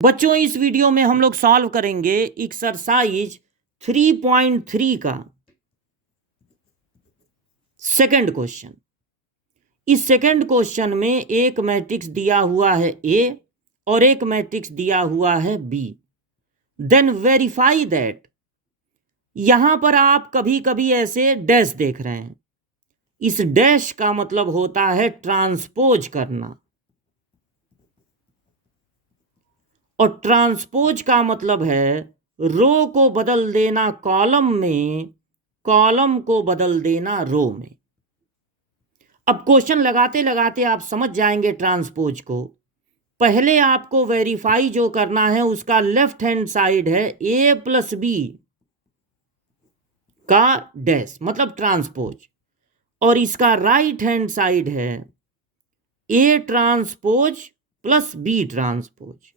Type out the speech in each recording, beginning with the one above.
बच्चों, इस वीडियो में हम लोग सॉल्व करेंगे एक्सरसाइज 3.3 का सेकंड क्वेश्चन। इस सेकंड क्वेश्चन में एक मैट्रिक्स दिया हुआ है ए और एक मैट्रिक्स दिया हुआ है बी। Then verify that. यहां पर आप कभी कभी ऐसे डैश देख रहे हैं। इस डैश का मतलब होता है ट्रांसपोज करना, और ट्रांसपोज का मतलब है रो को बदल देना कॉलम में, कॉलम को बदल देना रो में। अब क्वेश्चन लगाते लगाते आप समझ जाएंगे ट्रांसपोज को। पहले आपको वेरीफाई जो करना है उसका लेफ्ट हैंड साइड है ए प्लस बी का डैश, मतलब ट्रांसपोज, और इसका राइट हैंड साइड है a transpose plus b transpose.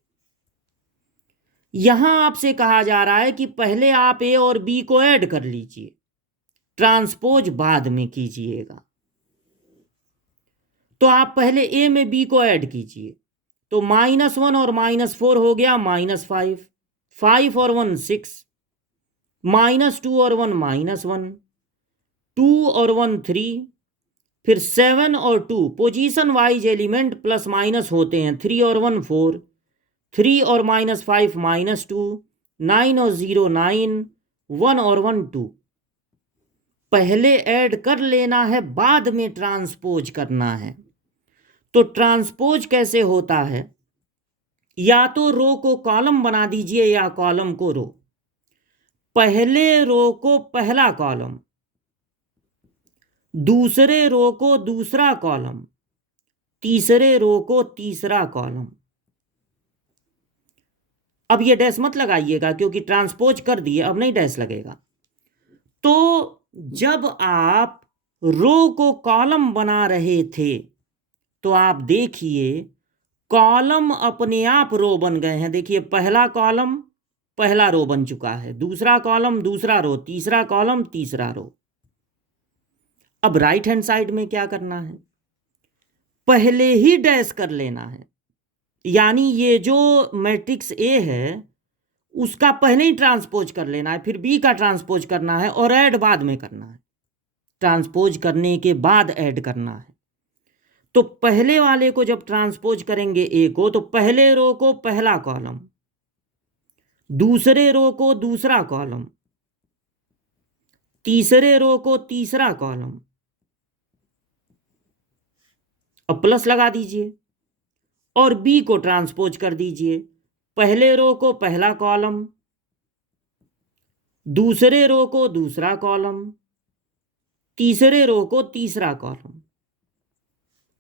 यहां आपसे कहा जा रहा है कि पहले आप ए और बी को ऐड कर लीजिए, ट्रांसपोज बाद में कीजिएगा। तो आप पहले ए में बी को ऐड कीजिए, तो -1 और -4 हो गया -5, 5 और 1 6, -2 और 1 -1, 2 और 1 3, फिर 7 और 2 position wise element plus minus होते हैं, 3 और 1 4, 3 और -5 -2, 9 और 0 9, 1 और 1 2। पहले ऐड कर लेना है, बाद में ट्रांसपोज करना है। तो ट्रांसपोज कैसे होता है? या तो रो को कॉलम बना दीजिए या कॉलम को रो। पहले रो को पहला कॉलम, दूसरे रो को दूसरा कॉलम, तीसरे रो को तीसरा कॉलम। अब ये डैश मत लगाइएगा क्योंकि ट्रांसपोज कर दिए, अब नहीं डैश लगेगा। तो जब आप रो को कॉलम बना रहे थे तो आप देखिए कॉलम अपने आप रो बन गए हैं। देखिए पहला कॉलम पहला रो बन चुका है, दूसरा कॉलम दूसरा रो, तीसरा कॉलम तीसरा रो। अब राइट हैंड साइड में क्या करना है? पहले ही डैश कर लेना है, यानी ये जो मैट्रिक्स ए है उसका पहले ही ट्रांसपोज कर लेना है, फिर बी का ट्रांसपोज करना है और ऐड बाद में करना है। ट्रांसपोज करने के बाद ऐड करना है। तो पहले वाले को जब ट्रांसपोज करेंगे ए को, तो पहले रो को पहला कॉलम, दूसरे रो को दूसरा कॉलम, तीसरे रो को तीसरा कॉलम। अब प्लस लगा दीजिए और बी को ट्रांसपोज कर दीजिए। पहले रो को पहला कॉलम, दूसरे रो को दूसरा कॉलम, तीसरे रो को तीसरा कॉलम।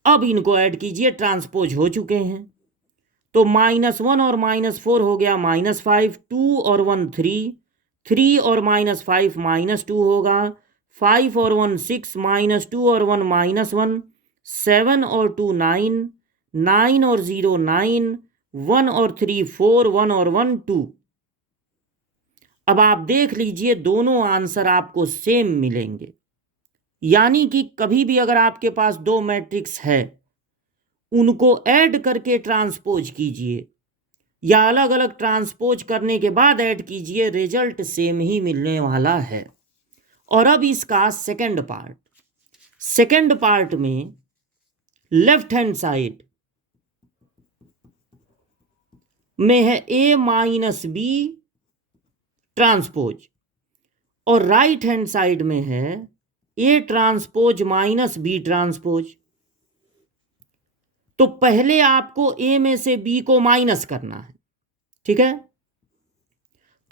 अब इनको ऐड कीजिए, ट्रांसपोज हो चुके हैं। तो -1 और -4 हो गया -5, 2 और 1 3, 3 और -5 -2 होगा, 5 और 1 6, -2 और 1 -1, 7 और 2 9, 9 और 0 9, 1 और 3 4, 1 और 1 2। अब आप देख लीजिए दोनों आंसर आपको सेम मिलेंगे, यानी कि कभी भी अगर आपके पास दो मैट्रिक्स है उनको ऐड करके ट्रांसपोज कीजिए या अलग अलग ट्रांसपोज करने के बाद ऐड कीजिए, रिजल्ट सेम ही मिलने वाला है। और अब इसका सेकंड पार्ट। सेकंड पार्ट में लेफ्ट हैंड साइड में है ए माइनस बी ट्रांसपोज और राइट हैंड साइड में है a transpose minus b transpose. तो पहले आपको ए में से बी को माइनस करना है, ठीक है?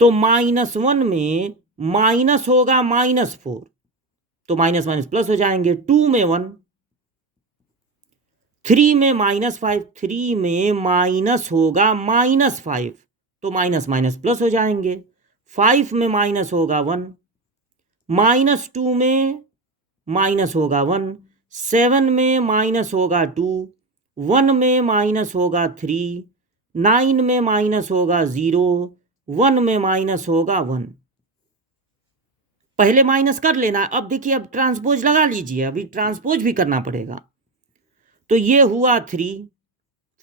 तो -1 में माइनस होगा -4, तो माइनस माइनस प्लस हो जाएंगे। 2 में 1, 3 में -5, 3 में माइनस होगा -5, तो माइनस माइनस प्लस हो जाएंगे। 5 में माइनस होगा 1, -2 में माइनस होगा 1, 7 में माइनस होगा 2, 1 में माइनस होगा 3, 9 में माइनस होगा 0, 1 में माइनस होगा 1। पहले माइनस कर लेना। अब देखिए, अब ट्रांसपोज लगा लीजिए, अभी ट्रांसपोज भी करना पड़ेगा। तो ये हुआ 3,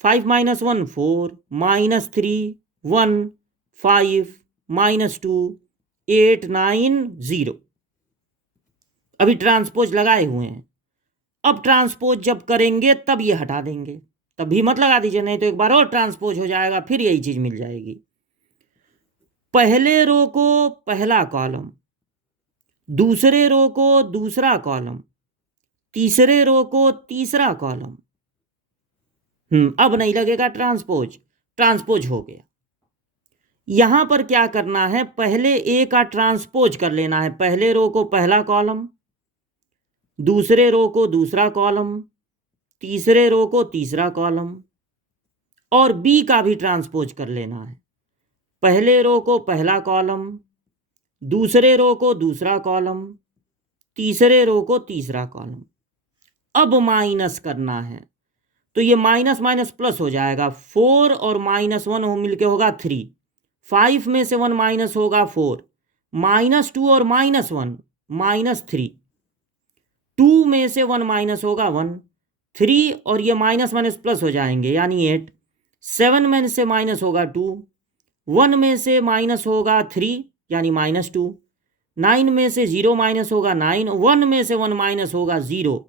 5 माइनस 1 4, माइनस 3 1, 5 माइनस 2 8 9 0। अभी ट्रांसपोज लगाए हुए हैं। अब ट्रांसपोज जब करेंगे तब ये हटा देंगे, तब भी मत लगा दीजिए, नहीं तो एक बार और ट्रांसपोज हो जाएगा, फिर यही चीज मिल जाएगी। पहले रो को पहला कॉलम, दूसरे रो को दूसरा कॉलम, तीसरे रो को तीसरा कॉलम। अब नहीं लगेगा ट्रांसपोज, ट्रांसपोज हो गया। यहां पर क्या करना है, पहले ए का ट्रांसपोज कर लेना है। पहले रो को पहला कॉलम, दूसरे रो को दूसरा कॉलम, तीसरे रो को तीसरा कॉलम, और बी का भी ट्रांसपोज कर लेना है। पहले रो को पहला कॉलम, दूसरे रो को दूसरा कॉलम, तीसरे रो को तीसरा कॉलम। अब माइनस करना है, तो ये माइनस माइनस प्लस हो जाएगा। 4 और माइनस 1 मिलके होगा 3। 5 में से 1 माइनस होगा 4, माइनस 2 और माइनस 1 माइनस 3। 2 में से 1 माइनस होगा 1, 3 और ये माइनस माइनस प्लस हो जाएंगे यानी 8। 7 में से माइनस होगा 2, 1 में से माइनस होगा 3 यानी माइनस 2, 9 में से 0 माइनस होगा 9, 1 में से 1 माइनस होगा 0।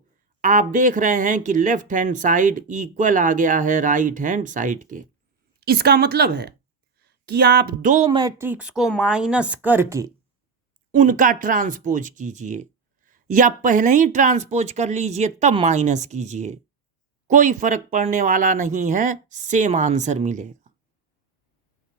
आप देख रहे हैं कि लेफ्ट हैंड साइड इक्वल आ गया है राइट हैंड साइड के। इसका मतलब है कि आप दो मैट्रिक्स को माइनस करके उनका ट्रांसपोज कीजिए, या पहले ही ट्रांसपोज कर लीजिए तब माइनस कीजिए, कोई फर्क पड़ने वाला नहीं है, सेम आंसर मिलेगा।